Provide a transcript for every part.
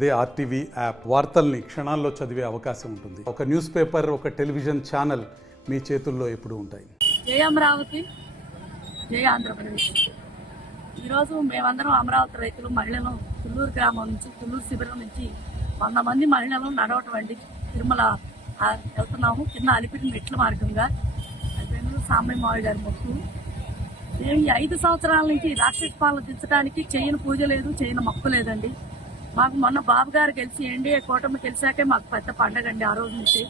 అదే RTV app వార్తల్ని క్షణాల్లో చదివే అవకాశం ఉంటుంది. ఒక న్యూస్ పేపర్, ఒక టెలివిజన్ ఛానల్ మీ చేతుల్లో ఎప్పుడూ ఉంటాయి. జై అమరావతి, జై ఆంధ్రప్రదేశ్. ఈరోజు మేమందరం అమరావతి రైతులు మహిళలు తుళ్ళూరు గ్రామం నుంచి, తుళ్ళూరు శిబిరం నుంచి 100 మంది మహిళలు నడవటండి తిరుమల వెళ్తున్నాము. కింద అలిపిరి మెట్ల మార్గంగా అయిపోయిన సాంబయ్య మావి గారి మొక్కు. మేము ఈ 5 సంవత్సరాల నుంచి రాక్షస పాలన దించడానికి చేయని పూజ లేదు, చేయని మొక్కు లేదండి. మాకు మొన్న బాబు గారు గెలిచి ఎన్డీఏ కూటమి గెలిచాకే మాకు పెద్ద పండగ అండి. ఆ రోజు నుంచి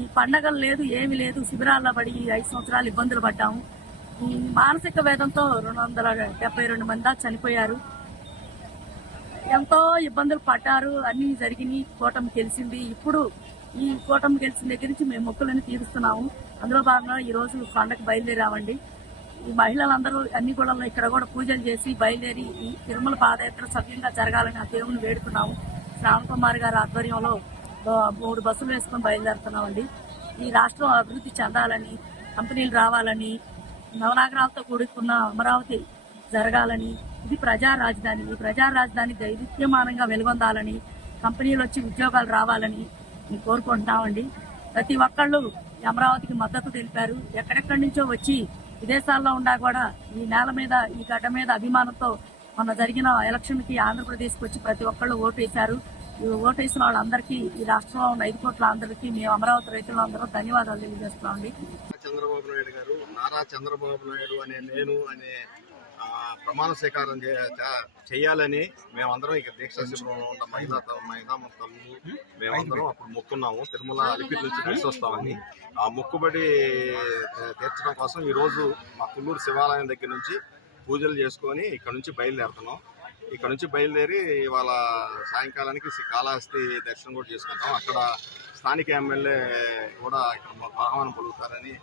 ఈ పండగలు లేదు, ఏమి లేదు. శిబిరాల్లో పడి ఈ 5 సంవత్సరాలు ఇబ్బందులు పడ్డాము. ఈ మానసిక వేదంతో 272 మంది చనిపోయారు. ఎంతో ఇబ్బందులు పడ్డారు. అన్ని జరిగినాయి. కూటమి గెలిచింది. ఇప్పుడు ఈ కూటమి గెలిచిన దగ్గర నుంచి మేము మొక్కులని తీరుస్తున్నాము. అందులో భాగంగా ఈ రోజు పండగ బయలుదేరామండి. ఈ మహిళలందరూ అన్ని గుళ్ళల్లో ఇక్కడ కూడా పూజలు చేసి బయలుదేరి ఈ తిరుమల పాదయాత్ర సవ్యంగా జరగాలని ఆ దేవుని వేడుకున్నాము. శ్రావణ్ కుమార్ గారి ఆధ్వర్యంలో 3 బస్సులు వేసుకొని బయలుదేరుతున్నామండి. ఈ రాష్ట్రం అభివృద్ధి చెందాలని, కంపెనీలు రావాలని, నవనాగరాలతో కూడుకున్న అమరావతి జరగాలని, ఇది ప్రజా రాజధాని. ఈ ప్రజా రాజధాని దైవిత్యమానంగా వెలుగొందాలని, కంపెనీలు వచ్చి ఉద్యోగాలు రావాలని మేము కోరుకుంటున్నామండి. ప్రతి ఒక్కళ్ళు అమరావతికి మద్దతు తెలిపారు. ఎక్కడెక్కడి నుంచో వచ్చి విదేశాల్లో ఉన్నా కూడా ఈ నేల మీద, ఈ గడ్డ మీద అభిమానంతో మొన్న జరిగిన ఎలక్షన్కి ఆంధ్రప్రదేశ్కి వచ్చి ప్రతి ఒక్కళ్ళు ఓటేశారు. ఈ ఓటేసిన వాళ్ళందరికీ, ఈ రాష్ట్రంలో ఉన్న 5 కోట్ల అందరికీ మేము అమరావతి రైతులందరూ ధన్యవాదాలు తెలియజేస్తున్నామండి. చంద్రబాబు నాయుడు గారు, నారా చంద్రబాబు నాయుడు అనే ప్రమాణ స్వీకారం చేయాలని మేమందరం ఇక దీక్షా శిబిరంలో ఉన్న మహిళా మొత్తం మేమందరం అప్పుడు మొక్కున్నాము. తిరుమల అలిపిరి నుంచి కలిసి వస్తామని ఆ మొక్కుబడి తీర్చడం కోసం ఈరోజు మా తుళ్ళూరు శివాలయం దగ్గర నుంచి పూజలు చేసుకొని ఇక్కడ నుంచి బయలుదేరుతున్నాం. ఇక్కడ నుంచి బయలుదేరి ఇవాళ సాయంకాలానికి కాళహస్తి దర్శనం కూడా చేసుకుంటాం. అక్కడ స్థానిక ఎమ్మెల్యే కూడా ఇక్కడ మాకు ఆహ్వానం పలుకుతారని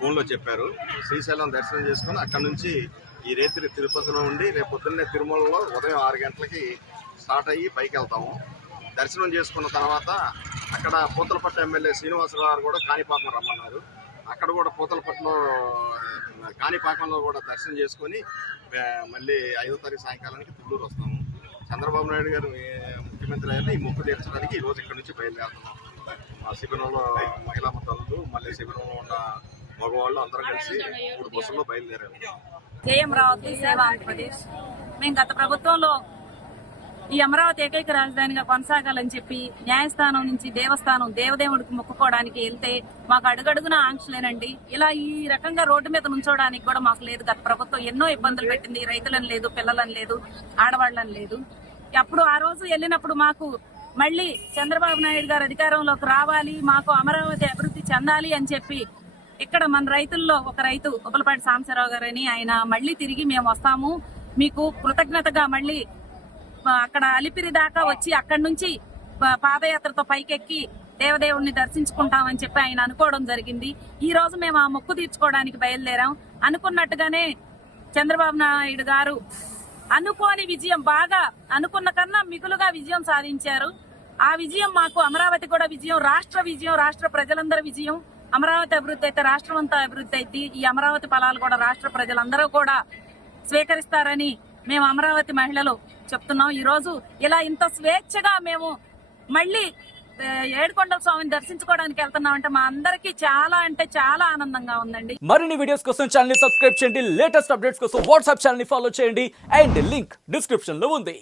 ఫోన్లో చెప్పారు. శ్రీశైలం దర్శనం చేసుకొని అక్కడ నుంచి ఈ రేత్రి తిరుపతిలో ఉండి రేపు పొద్దున్నే తిరుమలలో ఉదయం 6 గంటలకి స్టార్ట్ అయ్యి పైకి వెళ్తాము. దర్శనం చేసుకున్న తర్వాత అక్కడ పూతలపట్టు ఎమ్మెల్యే శ్రీనివాసరావు గారు కూడా కాణిపాకం రమ్మన్నారు. అక్కడ కూడా పూతలపట్టులో కాణిపాకంలో కూడా దర్శనం చేసుకొని మళ్ళీ 5వ తారీఖు సాయంకాలానికి తుళ్ళూరు వస్తాము. చంద్రబాబు నాయుడు గారు ముఖ్యమంత్రి అయినా ఈ మొక్కు తీర్చడానికి ఈరోజు ఇక్కడ నుంచి బయలుదేరుతున్నాం. మా శిబిరంలో మహిళా మద్దతులు, మళ్ళీ శిబిరంలో ఉన్న మగవాళ్ళు అందరం కలిసి 3 బస్సుల్లో బయలుదేరాము. జై అమరావతి, సేవ ఆంధ్రప్రదేశ్. మేము గత ప్రభుత్వంలో ఈ అమరావతి ఏకైక రాజధానిగా కొనసాగాలని చెప్పి న్యాయస్థానం నుంచి దేవస్థానం దేవదేవుడికి మొక్కుకోవడానికి వెళ్తే మాకు అడుగడుగున ఆంక్షలేనండి. ఇలా ఈ రకంగా రోడ్డు మీద నుంచోడానికి కూడా మాకు లేదు. గత ప్రభుత్వం ఎన్నో ఇబ్బందులు పెట్టింది. రైతులను లేదు, పిల్లలను లేదు, ఆడవాళ్ళని లేదు. అప్పుడు ఆ రోజు వెళ్ళినప్పుడు మాకు మళ్ళీ చంద్రబాబు నాయుడు గారు అధికారంలోకి రావాలి, మాకు అమరావతి అభివృద్ధి చెందాలి అని చెప్పి ఇక్కడ మన రైతుల్లో ఒక రైతు ఉప్పలపాటి సాంబశివరావు గారని ఆయన మళ్ళీ తిరిగి మేము వస్తాము, మీకు కృతజ్ఞతగా మళ్ళీ అక్కడ అలిపిరి దాకా వచ్చి అక్కడి నుంచి పాదయాత్రతో పైకెక్కి దేవదేవుడిని దర్శించుకుంటామని చెప్పి ఆయన అనుకోవడం జరిగింది. ఈ రోజు మేము ఆ మొక్కు తీర్చుకోవడానికి బయలుదేరాం. అనుకున్నట్టుగానే చంద్రబాబు నాయుడు గారు అనుకోని విజయం, బాగా అనుకున్న కన్నా మిగులుగా విజయం సాధించారు. ఆ విజయం మాకు అమరావతి కూడా విజయం, రాష్ట్ర ప్రజలందరి విజయం. అమరావతి అభివృద్ధి అయితే రాష్ట్రం అంతా అభివృద్ధి అయితే ఈ అమరావతి ఫలాలు కూడా రాష్ట్ర ప్రజలందరూ కూడా స్వీకరిస్తారని మేము అమరావతి మహిళలు చెప్తున్నాం. ఈ రోజు ఇలా ఇంత స్వేచ్ఛగా మేము మళ్ళీ ఏడుకొండల స్వామిని దర్శించుకోవడానికి వెళ్తున్నామంటే మా అందరికీ చాలా అంటే చాలా ఆనందంగా ఉందండి. మరిన్ని వీడియోస్ కోసం ఛానల్ ని సబ్స్క్రైబ్ చేయండి. లేటెస్ట్ అప్డేట్స్ కోసం వాట్సాప్ ఛానల్ ని ఫాలో చేయండి. అండ్ లింక్ డిస్క్రిప్షన్ లో ఉంది.